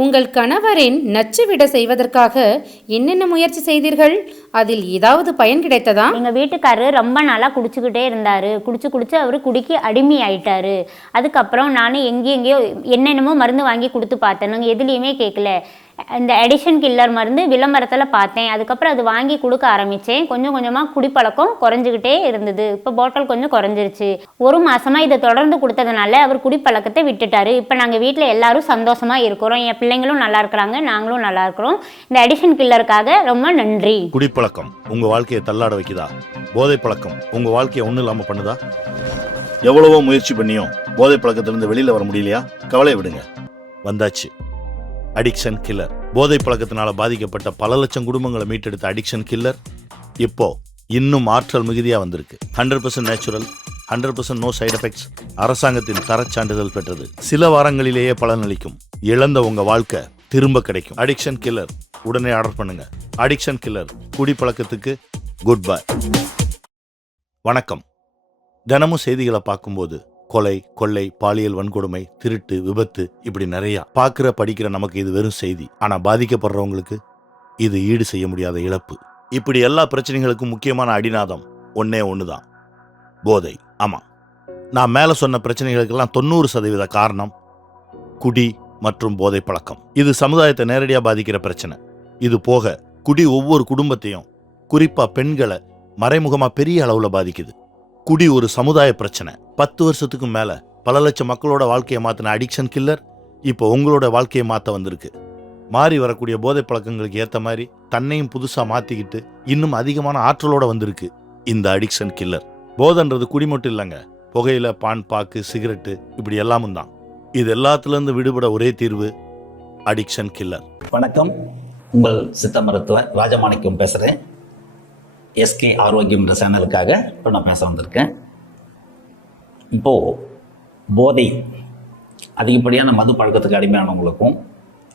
உங்கள் கணவரின் நச்சுவிட செய்வதற்காக என்னென்ன முயற்சி செய்தீர்கள்? அதில் ஏதாவது பயன் கிடைத்ததா? எங்கள் வீட்டுக்காரரு ரொம்ப நாளாக குடிச்சுக்கிட்டே இருந்தார். குடிச்சு குடிச்சு அவர் குடிக்க அடிமை ஆயிட்டாரு. அதுக்கப்புறம் நான் எங்கேயும் எங்கேயோ என்னென்னமோ மருந்து வாங்கி கொடுத்து பார்த்தேன். நாங்கள் எதுலேயுமே கேட்கல இந்த எடிஷன் கில்லர் மருந்து விளம்பரத்தில் பார்த்தேன். அதுக்கப்புறம் அது வாங்கி கொடுக்க ஆரம்பித்தேன் கொஞ்சம் கொஞ்சமாக குடிப்பழக்கம் குறைஞ்சிக்கிட்டே இருந்தது. இப்போ பாட்டில் கொஞ்சம் குறைஞ்சிருச்சு. ஒரு மாதமாக இதை தொடர்ந்து கொடுத்ததுனால அவர் குடிப்பழக்கத்தை விட்டுட்டாரு. இப்போ நாங்கள் வீட்டில் எல்லாரும் சந்தோஷமாக இருக்கிறோம். என் பிள்ளைங்களும் நல்லா இருக்கிறாங்க. நாங்களும் நல்லா இருக்கிறோம். இந்த எடிஷன் கில்லருக்காக ரொம்ப நன்றி. குடிப்பழக்கம் உங்கள் வாழ்க்கையை தள்ளாட வைக்குதா? போதை பழக்கம் உங்கள் வாழ்க்கையை ஒன்றும் இல்லாமல் பண்ணுதா? எவ்வளவோ முயற்சி பண்ணியும் போதை பழக்கத்திலிருந்து வெளியில் வர முடியலையா? கவலை விடுங்க. வந்தாச்சு. அடிக்ஷன் கில்லர் போதை பழக்கத்தினால பாதிக்கப்பட்ட பல லட்சம் குடும்பங்களை மீட்டெடுத்த அடிக்ஷன் கில்லர் இப்போ இன்னும் ஆற்றல் மிகுதியாக வந்திருக்கு. Hundred percent natural hundred percent no side effects அரசாங்கத்தின் தரச்சான்றிதழ் பெற்றது. சில வாரங்களிலேயே பலனளிக்கும். இழந்த உங்க வாழ்க்கை திரும்ப கிடைக்கும். அடிக்ஷன் கில்லர் உடனே ஆர்டர் பண்ணுங்க. அடிக்ஷன் கில்லர் குடிப்பழக்கத்துக்கு குட் பை வணக்கம். தினமும் செய்திகளை பார்க்கும்போது கொலை கொள்ளை பாலியல் வன்கொடுமை திருட்டு விபத்து இப்படி நிறையா. பார்க்குற படிக்கிற நமக்கு இது வெறும் செய்தி. ஆனால் பாதிக்கப்படுறவங்களுக்கு இது ஈடு செய்ய முடியாத இழப்பு. இப்படி எல்லா பிரச்சனைகளுக்கும் முக்கியமான அடிநாதம் ஒன்னே தான் போதை. ஆமாம் நான் மேலே சொன்ன பிரச்சனைகளுக்கெல்லாம் தொண்ணூறு சதவீத காரணம் குடி மற்றும் போதை பழக்கம். இது சமுதாயத்தை நேரடியாக பாதிக்கிற பிரச்சனை. இது போக குடி ஒவ்வொரு குடும்பத்தையும் குறிப்பாக பெண்களை மறைமுகமாக பெரிய அளவில் பாதிக்குது. குடி ஒரு சமுதாய பிரச்சனை. பத்து வருஷத்துக்கு மேல பல லட்சம் மக்களோட வாழ்க்கையை மாத்தின அடிக்ஷன் கில்லர் இப்போ உங்களோட வாழ்க்கையை மாத்த வந்திருக்கு. மாறி வரக்கூடிய போதை பழக்கங்களுக்கு ஏற்ற மாதிரி தன்னையும் புதுசா மாத்திக்கிட்டு இன்னும் அதிகமான ஆற்றலோட வந்திருக்கு இந்த அடிக்ஷன் கில்லர் போதைன்றது குடி மட்டும் இல்லைங்க. புகையில பான் பாக்கு சிகரெட்டு இப்படி எல்லாமும் தான். இது எல்லாத்துலேருந்து விடுபட ஒரே தீர்வு அடிக்ஷன் கில்லர் வணக்கம். உங்கள் சித்த மருத்துவர் ராஜமாணிக்கம் பேசுகிறேன் எஸ்கே ஆரோக்கியம்ன்ற சேனலுக்காக இப்போ நான் பேச வந்திருக்கேன். இப்போது போதை அதிகப்படியான மது பழக்கத்துக்கு அடிமையானவங்களுக்கும்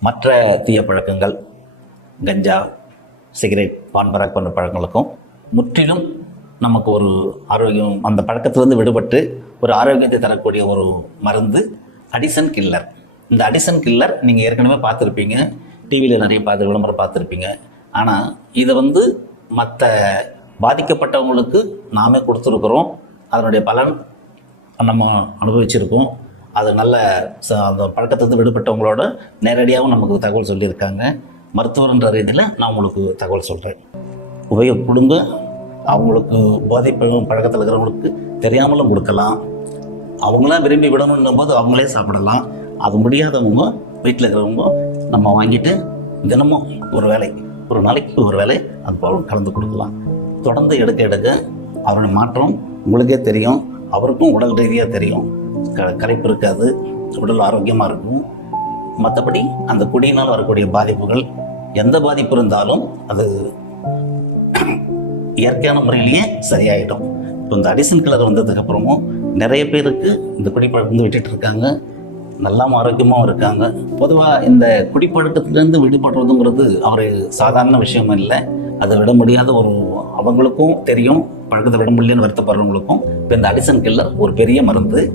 மற்ற தீய பழக்கங்கள் கஞ்சா சிகரெட் பான்பராக் போன்ற பழக்கங்களுக்கும் முற்றிலும் நமக்கு ஒரு ஆரோக்கியம் அந்த பழக்கத்திலிருந்து விடுபட்டு ஒரு ஆரோக்கியத்தை தரக்கூடிய ஒரு மருந்து அடிசன் கில்லர் இந்த அடிசன் கில்லர் நீங்கள் ஏற்கனவே பார்த்துருப்பீங்க. டிவியில் நிறைய பார்த்து விளம்பரம் பார்த்துருப்பீங்க. ஆனால் இது வந்து மற்ற பாதிக்கப்பட்டவங்களுக்கு நாமே கொடுத்துருக்குறோம். அதனுடைய பலன் நம்ம அனுபவிச்சிருக்கோம். அது நல்ல ச- அந்த பழக்கத்துக்கு விடுபட்டவங்களோட நேரடியாகவும் நமக்கு தகவல் சொல்லியிருக்காங்க. மருத்துவர்ன்ற ரீதியில் நான் உங்களுக்கு தகவல் சொல்கிறேன் உபயோக கொடுங்க அவங்களுக்கு போதை பழக்கத்தில் இருக்கிறவங்களுக்கு தெரியாமலும் கொடுக்கலாம். அவங்களாம் விரும்பி விடணுன்னும் போது அவங்களே சாப்பிடலாம். அது முடியாதவங்க வீட்டில் இருக்கிறவங்க நம்ம வாங்கிட்டு தினமும் ஒரு வேலை ஒரு நாளைக்கு ஒரு வேளை அது போல் கலந்து கொடுக்கலாம். தொடர்ந்து எடுக்க எடுக்க அவருடைய மாற்றம் உங்களுக்கே தெரியும் அவருக்கும் உடல் ரீதியாக தெரியும். க கரைப்பு இருக்காது உடல் ஆரோக்கியமாக இருக்கும். மற்றபடி அந்த குடியினால் வரக்கூடிய பாதிப்புகள் எந்த பாதிப்பு இருந்தாலும் அது இயற்கையான முறையிலேயே சரியாயிடும். இப்போ இந்த அடிசன் கிளர் வந்ததுக்கப்புறமும் நிறைய பேருக்கு இந்த குடிப்பழக்கம் வந்து விட்டுட்டு இருக்காங்க. நல்லா ஆரோக்கியமாகவும் இருக்காங்க. பொதுவாக இந்த குடிப்பழக்கத்திலேருந்து விடுபடுறதுங்கிறது அவர் சாதாரண விஷயம் இல்லை. அதை விட முடியாத ஒரு அவங்களுக்கும் தெரியும். பழக்கத்தை விட முடியலன்னு வருத்தப்படுறவங்களுக்கும். இப்போ இந்த அடிசன் கில்லர் ஒரு பெரிய மருந்து.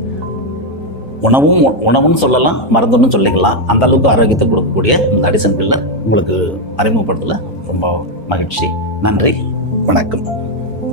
உணவும் உணவுன்னு சொல்லலாம் மருந்துன்னு சொல்லிக்கலாம். அந்த அளவுக்கு ஆரோக்கியத்தை கொடுக்கக்கூடிய இந்த அடிசன் கில்லர் உங்களுக்கு அறிமுகப்படுத்தல. ரொம்ப மகிழ்ச்சி. நன்றி. வணக்கம்.